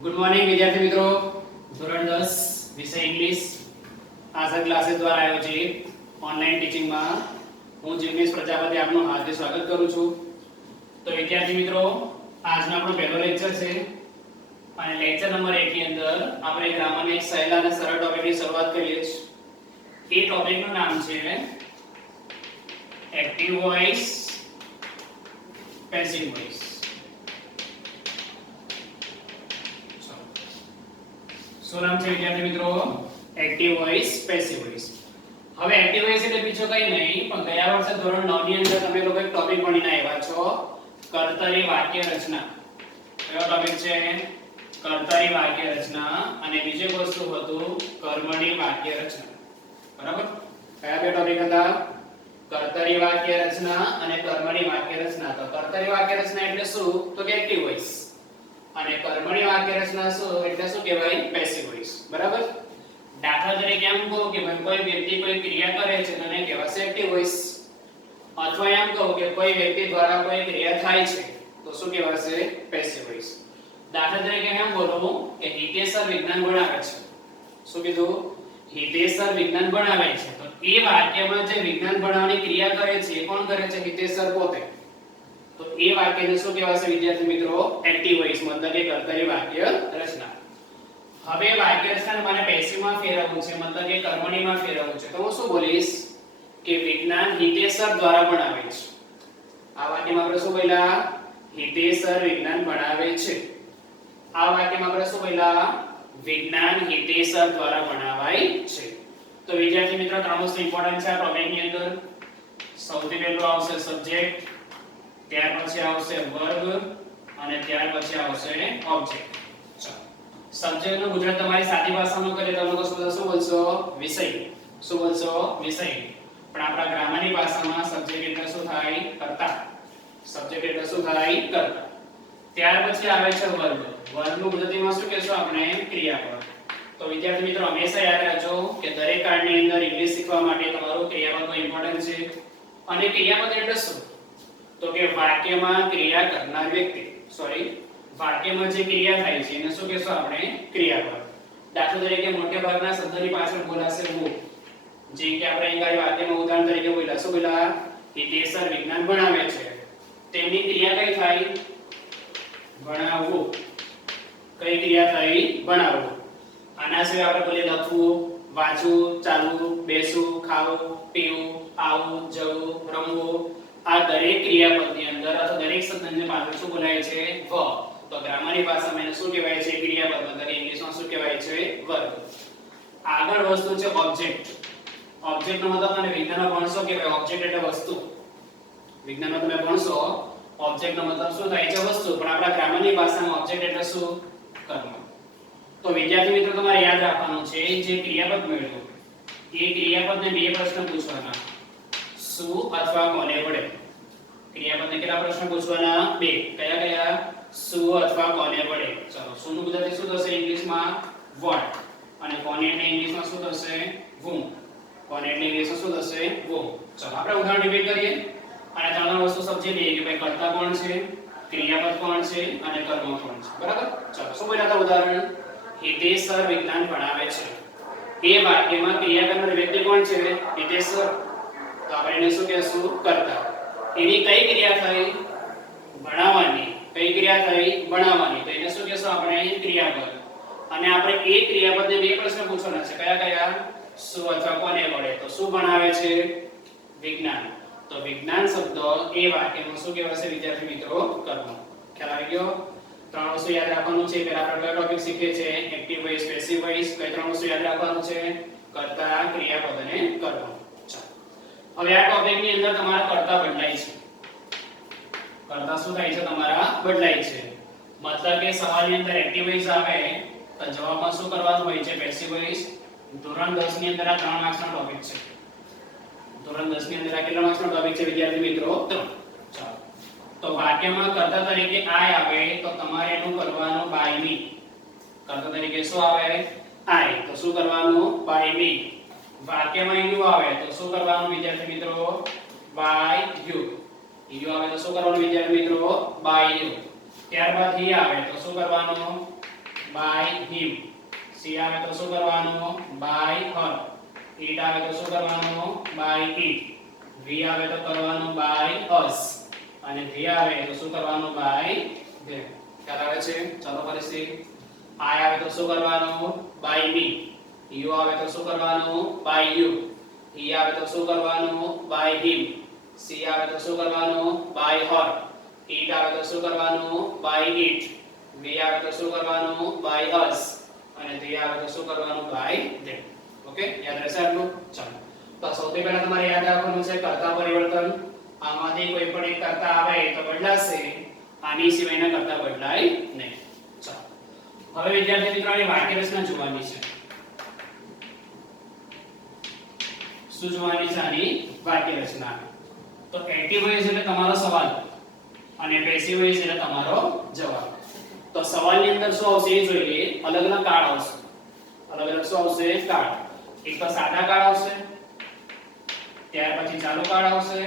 Good morning વિદ્યાર્થી મિત્રો, ધોરણ 10 વિષય ઇંગ્લિશ આશા ક્લાસીસ દ્વારા આયોજિત ઓનલાઈન ટીચિંગમાં હું જિગ્નેશ પ્રજાપતિ આપનું હાર્દિક સ્વાગત કરું છું. તો વિદ્યાર્થી મિત્રો, આજનો આપણો પહેલો લેક્ચર છે અને લેક્ચર નંબર 1 ની અંદર આપણે ગ્રામરના એક સહેલા અને સરળ ટોપિકની શરૂઆત કરીએ છીએ. એ ટોપિકનું નામ છે એક્ટિવ વોઇસ, પેસિવ વોઇસ. શું નામ છે વિદ્યાર્થી મિત્રો? Active voice, passive voice. હવે એક્ટિવ વોઇસ એટલે બીજો કંઈ નહીં, પણ ગયા વર્ષે ધોરણ 9 ની અંદર તમે લોકો એક ટોપિક ભણીને આવ્યા છો, કર્તરી વાક્ય રચના. કયો ટોપિક છે? કર્તરી વાક્ય રચના. અને બીજો વસ્તુ હતું કર્મણી વાક્ય રચના. બરાબર? કયા બે ટોપિક હતા? કર્તરી વાક્ય રચના અને કર્મણી વાક્ય રચના. તો કર્તરી વાક્ય રચના એટલે શું? તો કે એક્ટિવ વોઇસ. અને કર્મણી વાક્ય રચના શું એટલે શું કહેવાય? Passive voice. બરાબર? દાખલા તરીકે એમ કહો કે ભાઈ કોઈ વ્યક્તિ કોઈ ક્રિયા કરે છે તો એને કહેવાશે એક્ટિવ વોઇસ. અથવા એમ કહો કે કોઈ વ્યક્તિ દ્વારા કોઈ ક્રિયા થાય છે તો શું કહેવાશે? Passive voice. દાખલા તરીકે એમ બોલો કે હિતેશ વિજ્ઞાન ભણાવે છે. શું કીધું? હિતેશ વિજ્ઞાન ભણાવે છે. તો એ વાક્યમાં જે વિજ્ઞાન ભણાવવાની ક્રિયા કરે છે એ કોણ કરે છે? હિતેશ પોતે. તો એ વાક્યને શું કહેવાશે વિદ્યાર્થી મિત્રો? એક્ટિવ વોઇસ, મતલબ કે કર્તરી વાક્ય રચના. હવે વાક્ય રચનાને મને પેસિવમાં ફેરવવું છે, મતલબ કે કર્મણીમાં ફેરવવું છે. તો હું શું બોલીશ કે વિજ્ઞાન હિતેશ દ્વારા ભણાવે છે. આ વાક્યમાં આપણે શું બોલ્યા? હિતેશ વિજ્ઞાન ભણાવે છે. આ વાક્યમાં આપણે શું બોલ્યા? વિજ્ઞાન હિતેશ દ્વારા ભણાવાય છે. તો વિદ્યાર્થી મિત્રો, ત્રણ વસ્તુ ઇમ્પોર્ટન્ટ છે આ ટોપિકની અંદર. સૌથી પહેલું આવશે સબ્જેક્ટ, ત્યાર પછી આવશે વર્બ અને ત્યાર પછી આવશે ઓબ્જેક્ટ. સબ્જેક્ટ નું ગુજરાત તમારી સાદી ભાષામાં કરીએ તો લોકો શું બોલશો? વિષય. શું બોલશો? વિષય. પણ આપણા ગ્રામરની ભાષામાં સબ્જેક્ટ એટલે શું થાય? કર્તા. સબ્જેક્ટ એટલે શું થાય? કર્તા. ત્યાર પછી આવે છે વર્બ. વર્બ નું ગુજરાતીમાં શું કહેશું આપણે? ક્રિયાપદ. તો વિદ્યાર્થી મિત્રો, હંમેશા યાદ રાખજો કે દરેક કાળની અંદર ઇંગ્લિશ શીખવા માટે તમારું ક્રિયાપદ બહુ ઇમ્પોર્ટન્ટ છે. અને ક્રિયાપદ એટલે શું? તો કે વાક્યમાં ક્રિયા કરનાર વ્યક્તિ. વાક્યમાં જે ક્રિયા થાય છે એને શું કહેશું આપણે? ક્રિયાપદ. દાખલા તરીકે મોટે ભાગના શબ્દોની પાછળ બોલાશે વો. જે કે આપણે અહીં વાક્યમાં ઉદાહરણ તરીકે બોલ્યા. શું બોલ્યા? હિતેશ વિજ્ઞાન ભણાવે છે. તેમની ક્રિયા કઈ થાય? ભણાવવું. કઈ ક્રિયા થઈ? ભણાવવું. આના સિવાય આપણે બોલીએ લખવું, વાંચવું, ચાલવું, બેસવું, ખાવું, પીવું, આવવું, જવું, રમવું. આ દરેક ક્રિયાપદની અંદર અથવા દરેક શબ્દને પાછળ શું બોલાય છે? વ. તો ગ્રામરની ભાષામાં એને શું કહેવાય છે? ક્રિયાપદ. મતલબ ઇંગ્લિશમાં શું કહેવાય છે? વર્બ. આગળ વસ્તુ છે ઓબ્જેક્ટ. ઓબ્જેક્ટ નો મતલબ તમે વિજ્ઞાનમાં ભણશો કે ઓબ્જેક્ટ એટલે વસ્તુ. વિજ્ઞાનમાં તમે ભણશો ઓબ્જેક્ટ નો મતલબ શું થાય છે? વસ્તુ. પણ આપણા ગ્રામરની ભાષામાં ઓબ્જેક્ટ એટલે શું? કર્મ. તો વિદ્યાર્થી મિત્રો, તમારે યાદ રાખવાનું છે જે ક્રિયાપદ મેળવ્યું એ ક્રિયાપદને બે પ્રશ્ન પૂછવાના. શું અથવા કોને વડે. ક્રિયાપદને કેટલા પ્રશ્ન પૂછવાના? બે. કયા કયા? શું અથવા કોને વડે. ચલો, શું નું ગુજરાતી શું થશે ઇંગ્લિશમાં? વોટ. અને કોને એટલે ઇંગ્લિશમાં શું થશે? whom. કોને એટલે ઇંગ્લિશમાં શું થશે? whom. ચલો, આપણે ઉદાહરણ રિપીટ કરીએ અને ત્રણ વસ્તુ સમજી લઈએ કે ભાઈ કર્તા કોણ છે, ક્રિયાપદ કોણ છે અને કર્મ કોણ છે. બરાબર? ચલો, શું બોલ્યા હતા ઉદાહરણ? હિતેશ વિજ્ઞાન ભણાવે છે. એ વાક્યમાં ક્રિયા કરનાર વ્યક્તિ કોણ છે? હિતેશ. તો આપણે એને શું કહેશું? કર્તા. એની કઈ ક્રિયા થઈ? ભણાવવાની. કઈ ક્રિયા થઈ? ભણાવવાની. તો એને શું કહેશું આપણે? ક્રિયાપદ. અને આપણે એ ક્રિયાપદને બે પ્રશ્ન પૂછવાના છે. કયા કયા? શું અથવા કોને વડે. તો શું ભણાવે છે? વિજ્ઞાન. તો વિજ્ઞાન શબ્દ એ વાક્યમાં શું કહેવાશે વિદ્યાર્થી મિત્રો? કર્મ. ખ્યાલ આવી ગયો? ત્રણ વસ્તુ યાદ રાખવાનું છે. પહેલા આપણે ટોપિક શીખીએ છે એક્ટિવ વોઇસ, પેસિવ વોઇસ. કઈ ત્રણ વસ્તુ યાદ રાખવાનું છે? કર્તા, ક્રિયાપદ અને કર્મ. હવે આ ટોપિક ની અંદર તમારા કર્તા બદલાય છે. કર્તા શું થાય છે? તમારા બદલાય છે. મતલબ કે સવાલની અંદર એક્ટિવ વોઇસ આવે તો જવાબમાં શું કરવાનું હોય છે? Passive voice. ધોરણ 10 ની અંદર આ 3 માર્ક્સ નો ટોપિક છે. ધોરણ 10 ની અંદર આ કેટલા માર્ક્સ નો ટોપિક છે વિદ્યાર્થી મિત્રો? 3. ચાલો, તો વાક્યમાં કર્તા તરીકે આય આવે તો તમારે એનું કરવાનું બાય મી. કર્તા તરીકે શું આવે? આય. તો શું કરવાનું? By me. વાક્યમાં યુ આવે તો શું કરવાનું વિદ્યાર્થી મિત્રો? By you. યુ આવે તો શું કરવાનું વિદ્યાર્થી મિત્રો? By you. ત્યારબાદ હી આવે તો શું કરવાનું? By him. સી આવે તો શું કરવાનું? By her. ઈટ આવે તો શું કરવાનું? બાય ઈટ. વી આવે તો કરવાનું બાય અસ. અને ધી આવે તો શું કરવાનું? By them. ખ્યાલ આવે છે? ચાલો ફરીથી. આઈ આવે તો શું કરવાનું? By me. યુ આવે તો શું કરવાનું? By you. ઈ આવે તો શું કરવાનું? By him. સી આવે તો શું કરવાનું? By her. ઈટ આવે તો શું કરવાનું? બાય ઈટ. વી આવે તો શું કરવાનું? By us. અને ધી આવે તો શું કરવાનું? By them. ઓકે, યાદ રહેશે આટલું? ચાલો. તો સૌથી પહેલા તમારે યાદ રાખવાનું છે કર્તા પરિવર્તન. આમાંથી કોઈ પણ એક કર્તા આવે તો બદલાશે, આની સિવાયના કર્તા બદલાય નહીં. ચાલો. હવે વિદ્યાર્થી મિત્રો આની વાક્ય રચના જોવાની છે. શું જોવાની છે? આની વાક્ય રચના. તો એક્ટિવ વોઇસ એટલે તમારો સવાલ અને પેસિવ વોઇસ એટલે તમારો જવાબ. તો સવાલની અંદર શું આવશે એ જોઈએ. અલગ અલગ કાળ આવશે. અલગ અલગ શું આવશે? કાળ. એક તો સાદા કાળ આવશે, ત્યાર પછી ચાલુ કાળ આવશે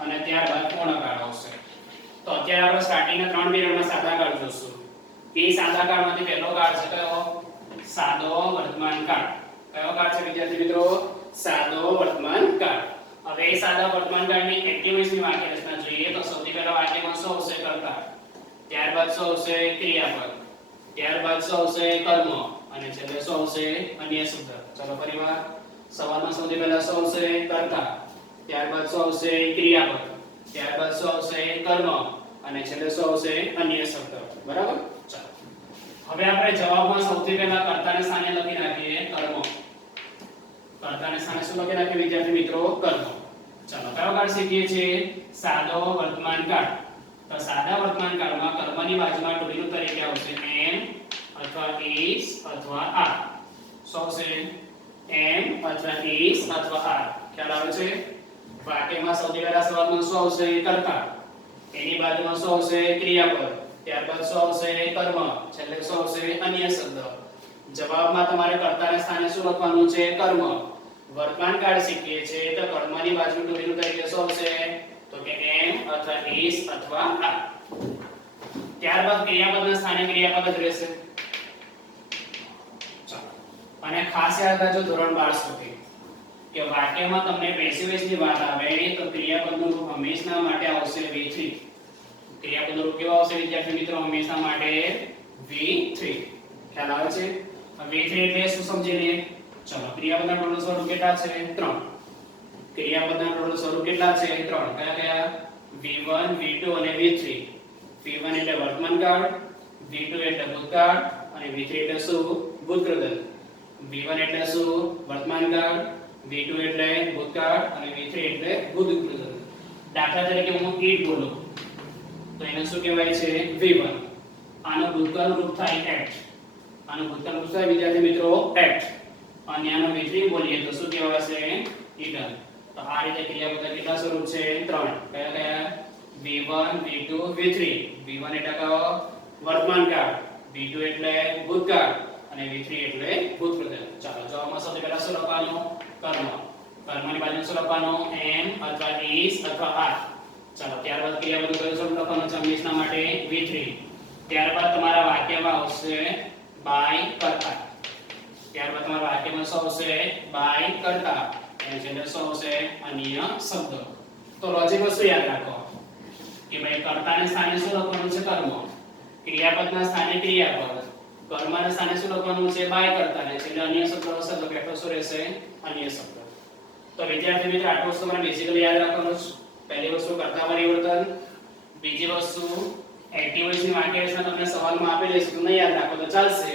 અને ત્યારબાદ પૂર્ણ કાળ આવશે. તો અત્યારે આપણે સ્ટાર્ટિંગના 3 પીરિયડમાં સાદા કાળ જોશું. એ સાદા કાળમાંથી પહેલો કાળ છે કયો? સાદો વર્તમાન કાળ. કયો કાળ છે વિદ્યાર્થી મિત્રો? સાદો વર્તમાન કાળ. હવે એ સાદા વર્તમાન કાળની એક્ટિવ વોઇસની વાક્ય રચના જોઈએ. તો સૌથી પહેલા વાક્યમાં શું આવશે? કર્તા. ત્યારબાદ શું આવશે? ક્રિયાપદ. ત્યારબાદ શું આવશે? કર્મ. અને છેલ્લે શું આવશે? અન્ય શબ્દ. ચલો ફરીવાર. સવાલમાં સૌથી પહેલા શું આવશે? કર્તા. ત્યારબાદ શું આવશે? ક્રિયાપદ. ત્યારબાદ શું આવશે? કર્મ. અને છેલ્લે શું આવશે? અન્ય શબ્દ. બરાબર? ચાલો. હવે આપણે જવાબમાં સૌથી પહેલા કર્તાને સ્થાને લખી નાખીએ કર્મ. કર્તાને સ્થાને શું લખી નાખીએ વિદ્યાર્થી મિત્રો? કર્મ. ચાલો, કયો કાળ શીખીએ છીએ? સાદો વર્તમાન કાળ. તો સાદા વર્તમાન કાળમાં કર્મની બાજુમાં ટુડીનું તરીકે આવશે એમ અથવા is અથવા are. શું આવશે? એમ અથવા is અથવા are. ખ્યાલ આવે છે? વાક્યમાં સૌથી પહેલા સવાલમાં શું આવશે? કર્તા. એની બાજુમાં શું આવશે? ક્રિયાપદ. ત્યારબાદ શું આવશે? કર્મ. છેલ્લે શું આવશે? અન્ય શબ્દ. જવાબમાં તમારે કર્તાને સ્થાને શું લખવાનું છે? કર્મ. વર્તમાન કાળ શીખીએ છીએ તો કર્મની બાજુ ટુડીનું તરીકે શું આવશે? તો કે એમ અથવા is અથવા are. ત્યારબાદ ક્રિયાપદના સ્થાને ક્રિયાપદ જ રહેશે. ચાલો. અને ખાસ યાદ રાખજો ધોરણ 12 સુધી કે વાક્યમાં તમને પેસિવ વોઇસની વાત આવે તો ક્રિયાપદનું રૂપ હંમેશા માટે આવશે V3. ક્રિયાપદનું રૂપ કેવું આવશે વિદ્યાર્થી મિત્રો? હંમેશા માટે V3. ખ્યાલ આવે છે? V3 એટલે શું સમજી લઈએ. ચલો, ક્રિયાપદના ટોટલ સ્વરૂપ કેટલા છે? 3. ક્રિયાપદના ટોટલ સ્વરૂપ કેટલા છે? 3. કયા કયા? V1 V2 અને V3. V1 એટલે વર્તમાન કાળ, V2 એટલે ભૂતકાળ અને V3 એટલે શું? ભૂતકાળ. V1 એટલે શું? વર્તમાન કાળ, V2 એટલે ભૂતકાળ અને V3 એટલે ભૂતકાળ. દાખલા તરીકે હું ઈટ બોલું તો એને શું કહેવાય છે? V1. આનો ભૂતકાળનું રૂપ થાય એટ. આનો ભૂતકાળનું રૂપ થાય વિદ્યાર્થી મિત્રો એટ. અને આનો V3 બોલીએ તો શું કહેવાશે? ઈટન. તો આ રીતે ક્રિયાપદના કેટલા સ્વરૂપ છે? 3. કયા કયા? V1 V2 V3. V1 એટલે કયો? વર્તમાન કાળ, V2 એટલે ભૂતકાળ અને V3 એટલે ભૂતકાળ. ચાલો, જવાબમાં સૌથી પહેલા શું લખવાનું? કર્મ. કર્મની બાજુમાં શું લખવાનું? એમ અથવા is અથવા are. ચાલો, ત્યારબાદ ક્રિયાપદ કયું સ્વરૂપ લખવાનું છે? હંમેશા માટે V3. ત્યારબાદ તમારા વાક્યમાં આવશે બાય કર્તા. ત્યારબાદ તમારા વાક્યમાં શું આવશે? બાય કર્તા. અને છેલ્લે શું આવશે? અન્ય શબ્દ. તો લોજિક વસ્તુ યાદ રાખો કે ભાઈ કર્તાને સ્થાને શું લખવાનું છે? કર્મ. ક્રિયાપદના સ્થાને ક્રિયાપદ. કર્મના સ્થાને શું લખવાનું છે? બાય કર્તા. ને છેલ્લે અન્ય શબ્દ હશે તો બેઠો શું રહેશે? અન્ય શબ્દ. તો વિદ્યાર્થી મિત્રો આટલું વસ્તુ તમારે બેઝિકલી યાદ રાખવાનું છે. પહેલી વસ્તુ કર્તા પરિવર્તન, બીજી વસ્તુ એક્ટિવ વોઇસની વાક્ય રચના તમને સવાલમાં આપેલી છે તો નહીં યાદ રાખો તો ચાલશે,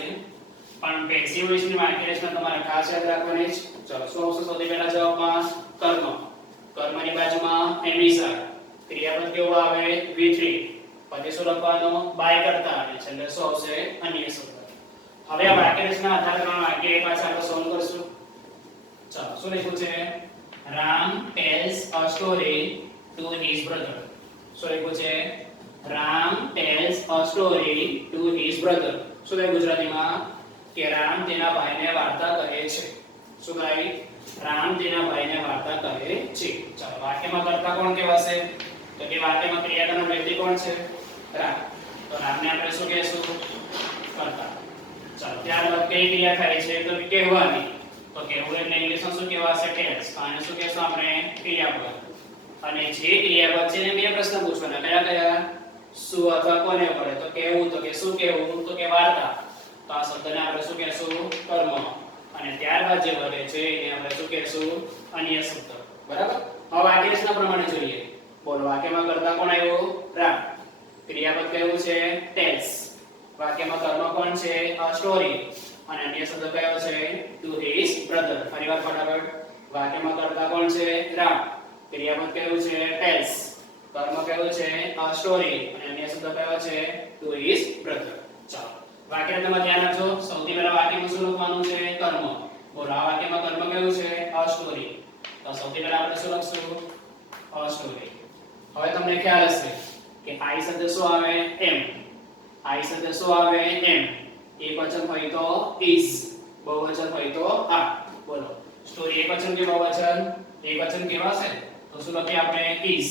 પણ પેસિવ વોઇસની વાક્ય રચના તમારે ખાસ યાદ રાખવાની છે. ચલો, શું આવશે સૌથી પહેલા જવાબમાં? કર્મ. કર્મની બાજુમાં એમ is are. ક્રિયાપદ કેવું આવે? V3. પછી શું લખવાનું? બાય કર્તા અને છેલ્લે શું આવશે? અન્ય શબ્દ. હવે આ વાક્ય રચના આધાર ત્રણ વાક્ય એક પાછા આપણે સોલ્વ કરશું. ચાલો, શું લખ્યું છે? Ram tells a story to his brother. શું લખ્યું છે? Ram tells a story to his brother. શું થાય ગુજરાતીમાં? કે રામ તેના ભાઈને વાર્તા કહે છે. શું થાય? રામ તેના ભાઈને વાર્તા કહે છે. ચાલો, વાક્યમાં કર્તા કોણ કહેવાશે? તો કે વાક્યમાં ક્રિયા કરનાર વ્યક્તિ કોણ છે? રામ. તો રામને આપણે શું કહેશું? કર્તા. ત્યારબાદ કઈ ક્રિયા થાય છે તો કે કહેવાની. તો કહેવું એટલે ઇંગ્લિશમાં શું કહેવાશે? ટેલ્સ. તો આને શું કહેશું આપણે? ક્રિયાપદ. અને જે ક્રિયાપદ છે એને બે પ્રશ્ન પૂછવાના. કયા કયા? શું અથવા કોને પડે? તો કહેવું, તો કે શું કહેવું? તો કે વાર્તા. તો આ શબ્દને આપણે શું કહેશું? કર્મ. અને ત્યારબાદ જે વધે છે એને આપણે શું કહેશું? અન્ય શબ્દ. બરાબર? હવે વાક્યરચના પ્રમાણે જોઈએ. બોલો, વાક્યમાં કર્તા કોણ આવ્યું? રામ. ક્રિયાપદ કયું છે? ટેલ્સ. વાક્યમાં કર્મ કોણ છે? અ સ્ટોરી. અને અન્ય શબ્દ કયો છે? To his brother. ફરીવાર ફટાફટ. વાક્યમાં કર્તા કોણ છે? રામ. ક્રિયાપદ કયું છે? ટેલ્સ. કર્મ કયું છે? અ સ્ટોરી. અને અન્ય શબ્દ કયો છે? To his brother. ચાલો, વાક્યરચનામાં ધ્યાન આપજો. સૌથી પહેલા વાક્યમાં શું લખવાનું છે? કર્મ. બોલો, આ વાક્યમાં કર્મ કયું છે? અ સ્ટોરી. તો સૌથી પહેલા આપણે શું લખશું? અ સ્ટોરી. હવે તમને ખ્યાલ હશે કે આઈ શબ્દ શું આવે? એમ. આઈ શબ્દ શું આવે? એમ. એકવચન હોય તો is, બહુવચન હોય તો are. બોલો, સ્ટોરી એકવચન કે બહુવચન? એકવચન કહેવાશે તો શું લખીએ આપણે? is.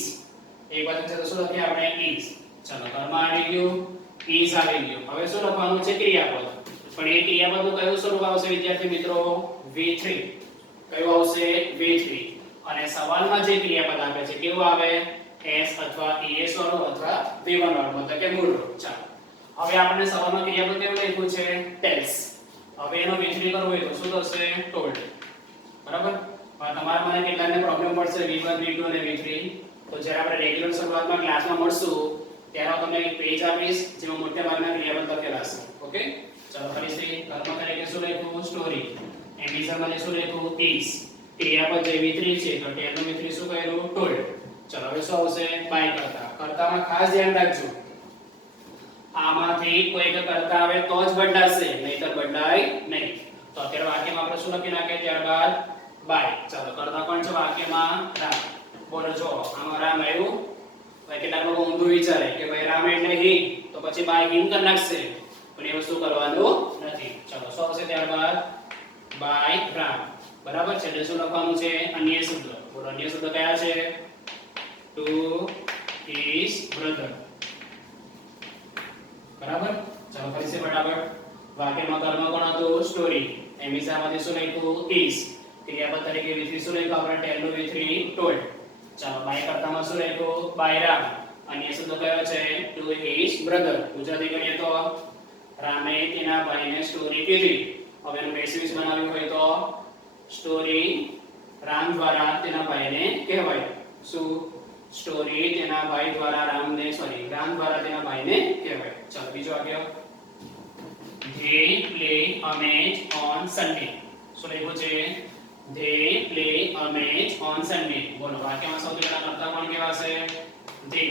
એકવચન છે તો શું લખીએ આપણે? is. ચાલો, કર્મ આવી ગયું, is આવી ગયું. હવે શું લખવાનું છે? ક્રિયાપદ. પણ એ ક્રિયાપદનું કયું સ્વરૂપ આવશે વિદ્યાર્થી મિત્રો? V3. કયું આવશે? V3. અને સવાલમાં જે ક્રિયાપદ આપે છે કેવું આવે? s અથવા es વાળું અથવા v1 વાળું, મતલબ કે મૂળ રૂપ. ચાલો, હવે આપણે સવાલમાં ક્રિયાપદ કેવું લખ્યું છે? ટેલ્સ. હવે એનો વિચરી કરવો હોય તો શું થશે? ટોલ્ડ. બરાબર? હવે તમારા મને કેટલાને પ્રોબ્લેમ પડશે v1 v2 અને v3. તો જ્યારે આપણે રેગ્યુલર શરૂઆતમાં ક્લાસમાં મળશું ત્યારે તમને એક પેજ આપીશ જેમાં મોટા ભાગના ક્રિયાપદ લખેલા હશે. ઓકે? ચાલો, ફરીથી કર્મ તરીકે શું લખ્યું? સ્ટોરી. એમિઝામાં શું લખ્યું? is. ક્રિયાપદ જે v3 છે તો ટેલનું v3 શું કર્યું? ટોલ્ડ. ચાલો, હવે શું આવશે? બાય કરતા. કરતામાં ખાસ ધ્યાન રાખજો, આમાંથી કોઈક કરતા આવે તો જ બદલાશે, નહીતર બદલાય નહીં. તો અત્યારે વાક્યમાં આપણે શું લખી નાખીએ? ત્યારબાદ બાય. ચાલો, કરતા કોણ છે વાક્યમાં? રામ. બોલો, જો આમાં રામ આવ્યું. ભાઈ કેટલાક લોકો ઊંધું વિચારે કે ભાઈ રામ એટલે હી, તો પછી બાય હિમ કરી નાખશે, પણ એ વસ્તુ કરવાનું નથી. ચાલો, શું આવશે ત્યારબાદ? બાય રામ. બરાબર છે. એટલે શું લખવાનું છે? અન્ય શબ્દ. બોલો, અન્ય શબ્દ કયા છે? To his brother. બરાબર? ચાલો, ફરીથી ફટાફટ. વાક્યમાં કર્મ કોણ હતું? સ્ટોરી. એમિઝામાંથી શું લખ્યું? is. ક્રિયાપદ તરીકે v3 શું લખ્યું આપણે? ટેલનું v3 ટોલ્ડ. ચાલો, બાય કરતામાં શું લખ્યું? બાય રામ. અન્ય શબ્દ કયો છે? To his brother. ગુજરાતી કરીએ તો રામે તેના ભાઈને સ્ટોરી કીધી. હવે એનું પેસિવ બનાવ્યું હોય તો સ્ટોરી રામ દ્વારા તેના ભાઈને કહેવાય. શું? સ્ટોરી તેના ભાઈ દ્વારા રામ દ્વારા તેના ભાઈને કહેવાય. ચાલો, બીજો વાક્ય. They play a match on Sunday. શું લખ્યું છે? They play a match on Sunday. બોલો, વાક્યમાં સૌથી પહેલા કર્તા કોણ કહેવાશે? they.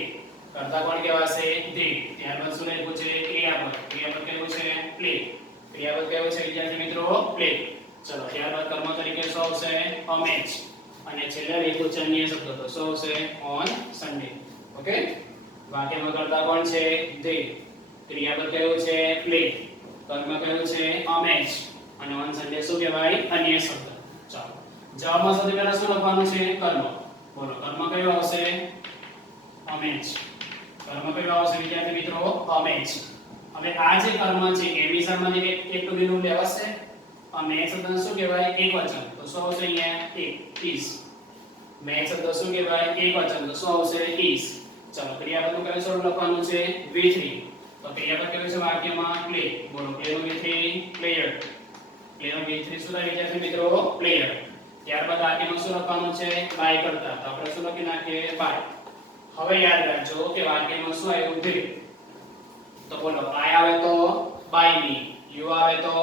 કર્તા કોણ કહેવાશે? they. ત્યારબાદ શું લખ્યું છે? ક્રિયાપદ. ક્રિયાપદ કયું છે? play. ક્રિયાપદ કયું છે વિદ્યાર્થી મિત્રો? play. ચલો, ત્યારબાદ કર્મ તરીકે શું આવશે? a match. અને છેલ્લે લખ્યું છે અન્ય શબ્દ, તો શું આવશે? on Sunday. ઓકે? વાક્યમાં કર્તા કોણ છે? they. ક્રિયાપદ કયું છે? play. કર્મ કયું છે? a match. અને on Sunday શું કહેવાય? અન્ય શબ્દ. ચાલો, જવાબમાં સૌથી પહેલા શું લખવાનું છે? કર્મ. બોલો, કર્મ કયું આવશે? a match. કર્મ કયું આવશે વિદ્યાર્થી મિત્રો? a match. હવે આ જે કર્મ છે એ વિશેષણમાંથી એક ટુ બી નું લેવાશે. આ match શબ્દ શું કહેવાય? એકવચન. તો શું આવશે અહીંયા? એક, is. match શબ્દ શું કહેવાય? એકવચન. તો શું આવશે? is. ચાલો, ક્રિયાપદનું કયું સ્વરૂપ લખવાનું છે? v3. તો ક્રિયાપદ કયું છે વાક્યમાં? play. બોલો, play નું v3 player. play નું v3 શું થાય વિદ્યાર્થી મિત્રો? player. ત્યારબાદ વાક્યમાં શું લખવાનું છે? બાય કરતા. તો આપણે શું લખી નાખીએ? બાય. હવે યાદ રાખજો કે વાક્યમાં શું આવ્યું? they. તો બોલો, I આવે તો by me, you આવે તો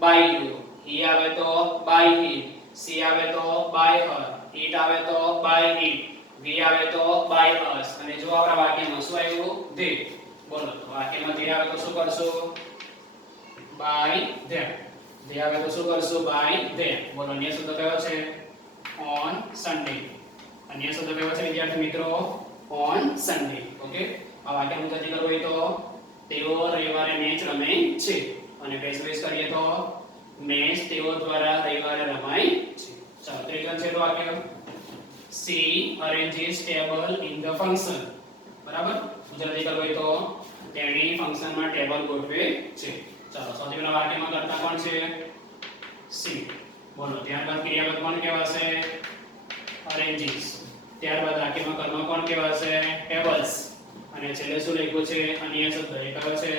by you, he આવે તો by him, she આવે તો by her, it આવે તો by it, we આવે તો by us. અને જો આપણા વાક્યમાં શું આવ્યું? they. બોલો, તો વાક્યમાં they આવે તો શું કરશું? by them. they આવે તો શું કરશું? by them. બોલો, અન્ય શબ્દ કયો છે? on Sunday. અન્ય શબ્દ કયો છે વિદ્યાર્થી મિત્રો? on Sunday. ઓકે? આ વાક્યનું ગતિ કરવું હોય તો તેઓ રવિવારે મેચ રમે છે. અને પેશવેશ કરીએ તો મેચ તેઓ દ્વારા રવિવારે રમાય છે. ચાલો, ત્રીજું છે તો વાક્ય. she arranges table in the function. બરાબર? ગુજરાતી કરવું હોય તો તેણી ફંક્શનમાં ટેબલ ગોઠવે છે. ચાલો સૌથી પહેલા વાક્યમાં કર્તા કોણ છે સી બોલો ત્યારબાદ ક્રિયાપદ કોણ કહેવાશે અરેન્જીસ ત્યારબાદ વાક્યમાં કર્મ કોણ કહેવાશે ટેબલ્સ અને છેલ્લે શું લખ્યું છે અન્ય શબ્દ એ કયો છે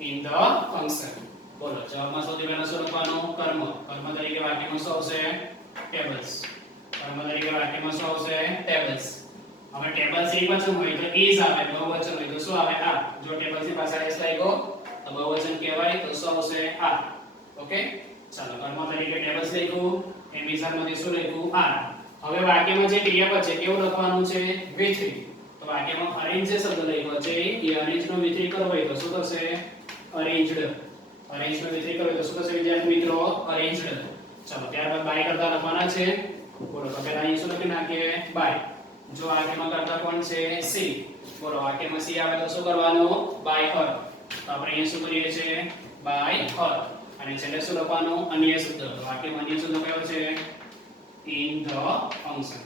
ઇન ધ ફંક્શન બોલો જવાબમાં સૌથી પહેલા શું લખવાનું કર્મ કર્મ તરીકે વાક્યમાં શું આવશે ટેબલ્સ કર્મ તરીકે વાક્યમાં શું આવશે ટેબલ્સ હવે ટેબલ્સ એકવચન હોય તો is આવે બહુવચન હોય તો શું આવે આ જો ટેબલ્સ ની પાછળ s લાગ્યો તો બહુવચન કહેવાય તો શું આવશે આ ઓકે ચાલો કર્મ તરીકે ટેબલ્સ લખ્યું એ વિધાનમાંથી શું લખ્યું આ હવે વાક્યમાં જે ક્રિયાપદ છે કેવું લખવાનું છે with તો વાક્યમાં અરેન્જ જે શબ્દ લખ્યો છે એ અરેન્જ નો વિતરી કરવો હોય તો શું થશે અરેન્જડ અરેન્જ નો વિતરી કરવો હોય તો શું થશે વિદ્યાર્થી મિત્રો અરેન્જડ ચાલો ત્યારબાદ બાય કરતા લખવાના છે બોલો તો પહેલા અહીં શું લખી નાખીએ બાય જો વાક્યમાં કરતા કોણ છે સી બોલો વાક્યમાં સી આવે તો શું કરવાનું બાય હર તો આપણે અહીંયા શું કરીએ છીએ બાય હર અને છેલ્લે શું લખવાનું અન્ય શબ્દ વાક્યમાં અન્ય શબ્દ કયો છે in the function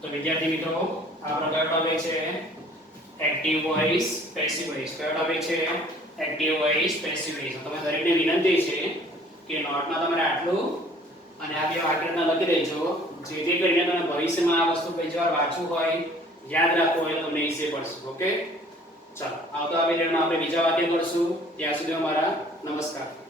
તો વિદ્યાર્થી મિત્રો આ પ્રકાર ટોપિક છે એક્ટિવ વોઇસ પેસિવ વોઇસ કયો ટોપિક છે એક્ટિવ વોઇસ પેસિવ વોઇસ તમે દરેકને વિનંતી છે કે નોટમાં તમારે આટલું અને આ બે વાક્યરચના લખી દેજો જેથી કરીને તમે ભવિષ્યમાં આ વસ્તુ બીજી વાર વાંચવું હોય યાદ રાખવું હોય તો તમને ઈઝી પડશે ઓકે ચાલો આવતા આ વિડિયોમાં આપણે બીજા વાક્ય કરશું ત્યાં સુધી અમારા નમસ્કાર